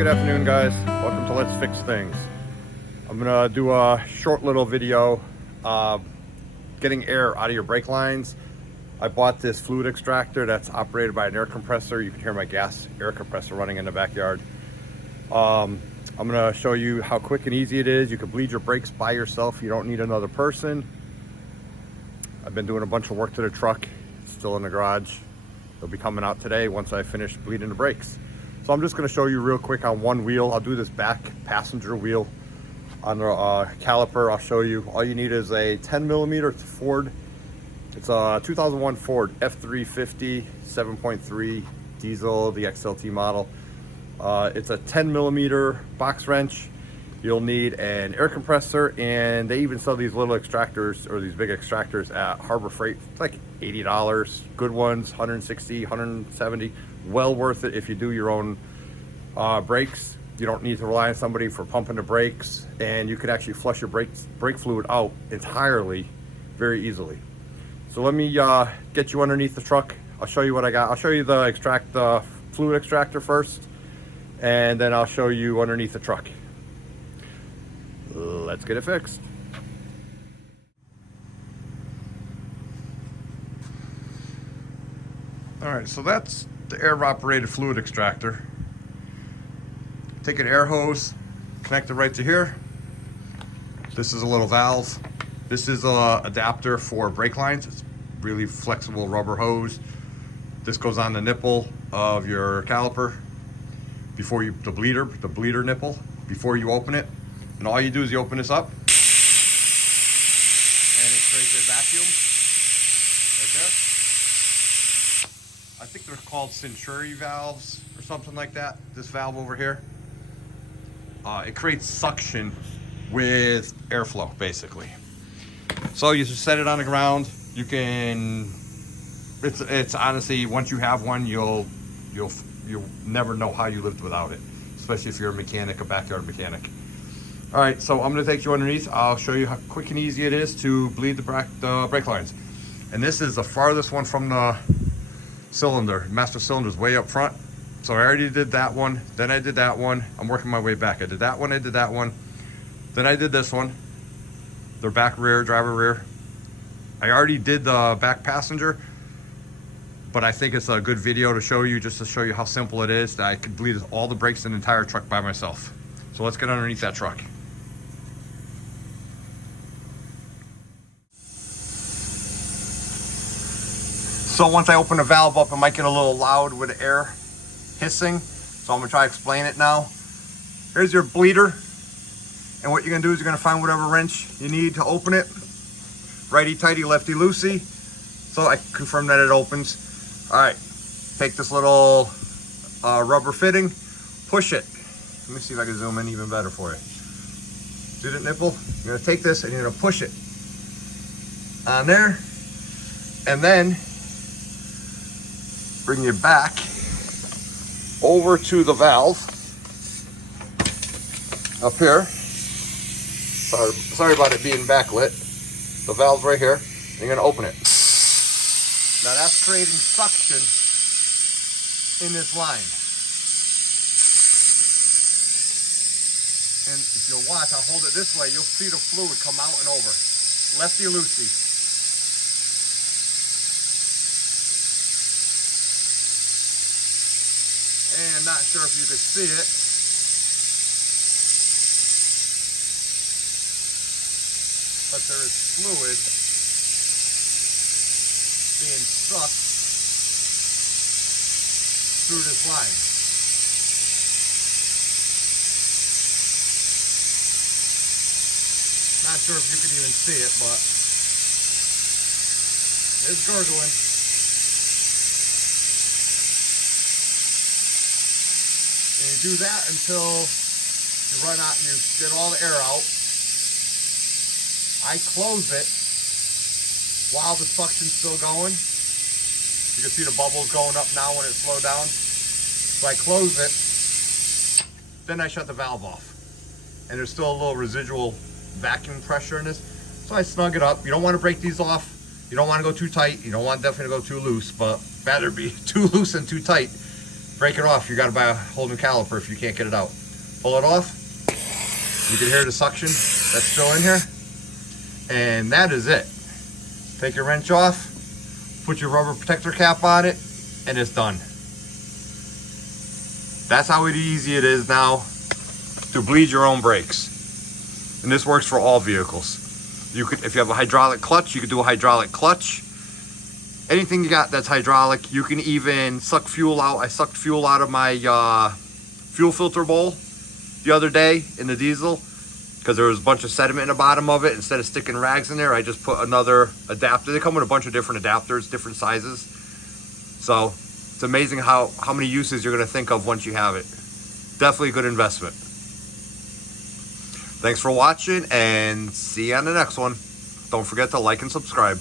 good afternoon, guys. Welcome to Let's Fix Things. I'm gonna do a short little video getting air out of your brake lines. I bought this fluid extractor that's operated by an air compressor. You can hear my gas air compressor running in the backyard. I'm gonna show you how quick and easy it is. You can bleed your brakes by yourself. You don't need another person. I've been doing a bunch of work to the truck. It's still in the garage. It'll be coming out today once I finish bleeding the brakes. So I'm just going to show you real quick on one wheel. I'll do this back passenger wheel on the caliper. I'll show you. All you need is a 10 millimeter Ford. It's a 2001 Ford F350 7.3 diesel, the XLT model. It's a 10 millimeter box wrench. You'll need an air compressor, and they even sell these little extractors, or these big extractors, at Harbor Freight. It's like $80. Good ones, 160, 170. Well worth it if you do your own brakes. You don't need to rely on somebody for pumping the brakes, and you could actually flush your brake fluid out entirely very easily. So let me get you underneath the truck. I'll show you what I got. I'll show you the fluid extractor first, and then I'll show you underneath the truck. Let's get it fixed. All right, so that's the air-operated fluid extractor. Take an air hose, connect it right to here. This is a little valve. This is an adapter for brake lines. It's really flexible rubber hose. This goes on the nipple of your caliper before you, the bleeder nipple, before you open it. And all you do is you open this up, and it creates a vacuum right there. I think they're called Centuri valves or something like that. This valve over here, it creates suction with airflow, basically. So you just set it on the ground. You can. It's honestly, once you have one, you'll never know how you lived without it, especially if you're a mechanic, a backyard mechanic. All right, so I'm gonna take you underneath. I'll show you how quick and easy it is to bleed the brake lines. And this is the farthest one from the cylinder. Master cylinder's way up front. So I already did that one, then I did that one. I'm working my way back. I did that one, I did that one. Then I did this one. Their back rear, driver rear. I already did the back passenger, but I think it's a good video to show you, just to show you how simple it is that I could bleed all the brakes in the entire truck by myself. So let's get underneath that truck. So once I open the valve up, it might get a little loud with the air hissing. So I'm gonna try to explain it now. Here's your bleeder. And what you're gonna do is you're gonna find whatever wrench you need to open it. Righty-tighty, lefty-loosey. So I confirm that it opens. All right, take this little rubber fitting, push it. Let me see if I can zoom in even better for you. See that nipple? You're gonna take this and you're gonna push it on there, and then bring your back over to the valve up here. Sorry about it being backlit. The valve's right here. And you're gonna open it. Now that's creating suction in this line. And if you'll watch, I'll hold it this way, you'll see the fluid come out and over. Lefty-loosey. And not sure if you could see it. But there is fluid being sucked through this line. Not sure if you can even see it, but it's gurgling. And you do that until you run out and you get all the air out. I close it while the suction's still going. You can see the bubbles going up now when it slowed down. So I close it, then I shut the valve off. And there's still a little residual vacuum pressure in this. So I snug it up. You don't want to break these off. You don't want to go too tight. You don't want definitely to go too loose, but better be too loose and too tight break it off, you gotta buy a whole new caliper if you can't get it out. Pull it off. You can hear the suction that's still in here. And that is it. Take your wrench off, put your rubber protector cap on it, and it's done. That's how easy it is now to bleed your own brakes. And this works for all vehicles. You could, if you have a hydraulic clutch, you could do a hydraulic clutch. Anything you got that's hydraulic, you can even suck fuel out. I sucked fuel out of my fuel filter bowl the other day in the diesel because there was a bunch of sediment in the bottom of it. Instead of sticking rags in there, I just put another adapter. They come with a bunch of different adapters, different sizes. So it's amazing how many uses you're gonna think of once you have it. Definitely a good investment. Thanks for watching and see you on the next one. Don't forget to like and subscribe.